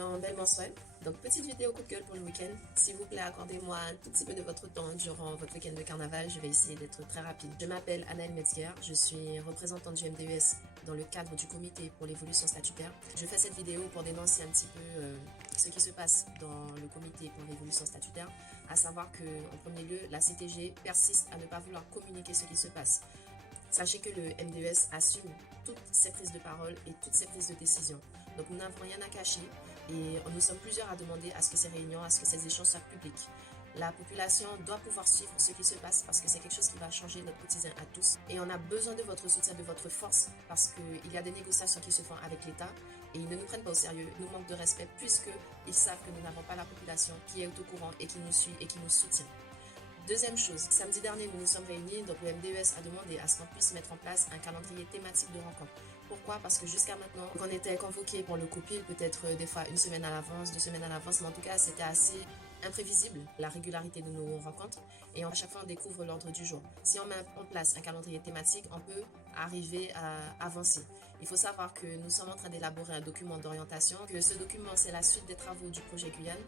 réunion belle mensuelle. Donc, petite vidéo coup de gueule pour le week-end. S'il vous plaît, accordez-moi un tout petit peu de votre temps durant votre week-end de carnaval. Je vais essayer d'être très rapide. Je m'appelle Anaëlle Metzger. Je suis représentante du MDES dans le cadre du comité pour l'évolution statutaire. Je fais cette vidéo pour dénoncer un petit peu ce qui se passe dans le comité pour l'évolution statutaire, à savoir que, en premier lieu, la CTG persiste à ne pas vouloir communiquer ce qui se passe. Sachez que le MDES assume toutes ses prises de parole et toutes ses prises de décision. Donc nous n'avons rien à cacher et nous sommes plusieurs à demander à ce que ces réunions, à ce que ces échanges soient publics. La population doit pouvoir suivre ce qui se passe parce que c'est quelque chose qui va changer notre quotidien à tous. Et on a besoin de votre soutien, de votre force parce qu'il y a des négociations qui se font avec l'État et ils ne nous prennent pas au sérieux, ils nous manquent de respect puisqu'ils savent que nous n'avons pas la population qui est au courant et qui nous suit et qui nous soutient. Deuxième chose, samedi dernier, nous nous sommes réunis, donc le MDES a demandé à ce qu'on puisse mettre en place un calendrier thématique de rencontre. Pourquoi? Parce que jusqu'à maintenant, on était convoqué pour le COPIL, peut-être des fois une semaine à l'avance, 2 semaines à l'avance, mais en tout cas, c'était assez imprévisible, la régularité de nos rencontres, et à chaque fois, on découvre l'ordre du jour. Si on met en place un calendrier thématique, on peut arriver à avancer. Il faut savoir que nous sommes en train d'élaborer un document d'orientation, que ce document, c'est la suite des travaux du projet Guyane,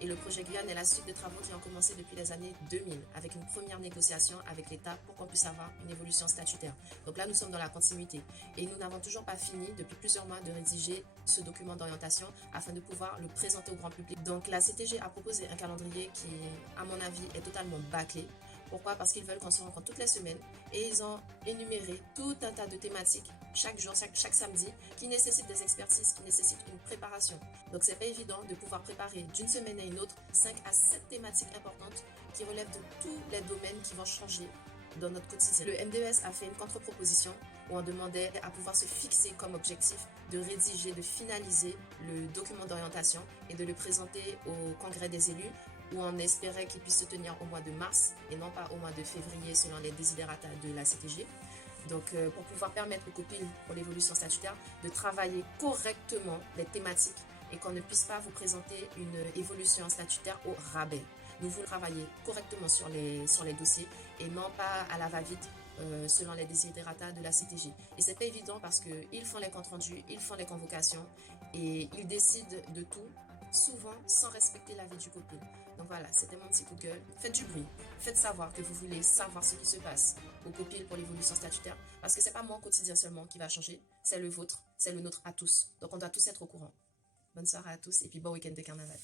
et le projet Guyane est la suite des travaux qui ont commencé depuis les années 2000, avec une première négociation avec l'État pour qu'on puisse avoir une évolution statutaire. Donc là, nous sommes dans la continuité. Et nous n'avons toujours pas fini, depuis plusieurs mois, de rédiger ce document d'orientation afin de pouvoir le présenter au grand public. Donc la CTG a proposé un calendrier qui, à mon avis, est totalement bâclé. Pourquoi? Parce qu'ils veulent qu'on se rencontre toutes les semaines et ils ont énuméré tout un tas de thématiques chaque jour, chaque samedi, qui nécessitent des expertises, qui nécessitent une préparation. Donc c'est pas évident de pouvoir préparer d'une semaine à une autre 5 à 7 thématiques importantes qui relèvent de tous les domaines qui vont changer dans notre quotidien. Le MDES a fait une contre-proposition où on demandait à pouvoir se fixer comme objectif de rédiger, de finaliser le document d'orientation et de le présenter au Congrès des élus où on espérait qu'il puisse se tenir au mois de mars et non pas au mois de février selon les desiderata de la CTG. Donc, pour pouvoir permettre aux COPIL pour l'évolution statutaire de travailler correctement les thématiques et qu'on ne puisse pas vous présenter une évolution statutaire au rabais. Nous voulons travailler correctement sur les dossiers et non pas à la va-vite selon les desiderata de la CTG. Et c'est pas évident parce qu'ils font les comptes rendus, ils font les convocations et ils décident de tout, souvent sans respecter l'avis du COPIL. Donc voilà, c'était mon petit coup de gueule. Faites du bruit, faites savoir que vous voulez savoir ce qui se passe au COPIL pour l'évolution statutaire, parce que c'est pas mon quotidien seulement qui va changer, c'est le vôtre, c'est le nôtre à tous. Donc on doit tous être au courant. Bonne soirée à tous et puis bon week-end de carnaval.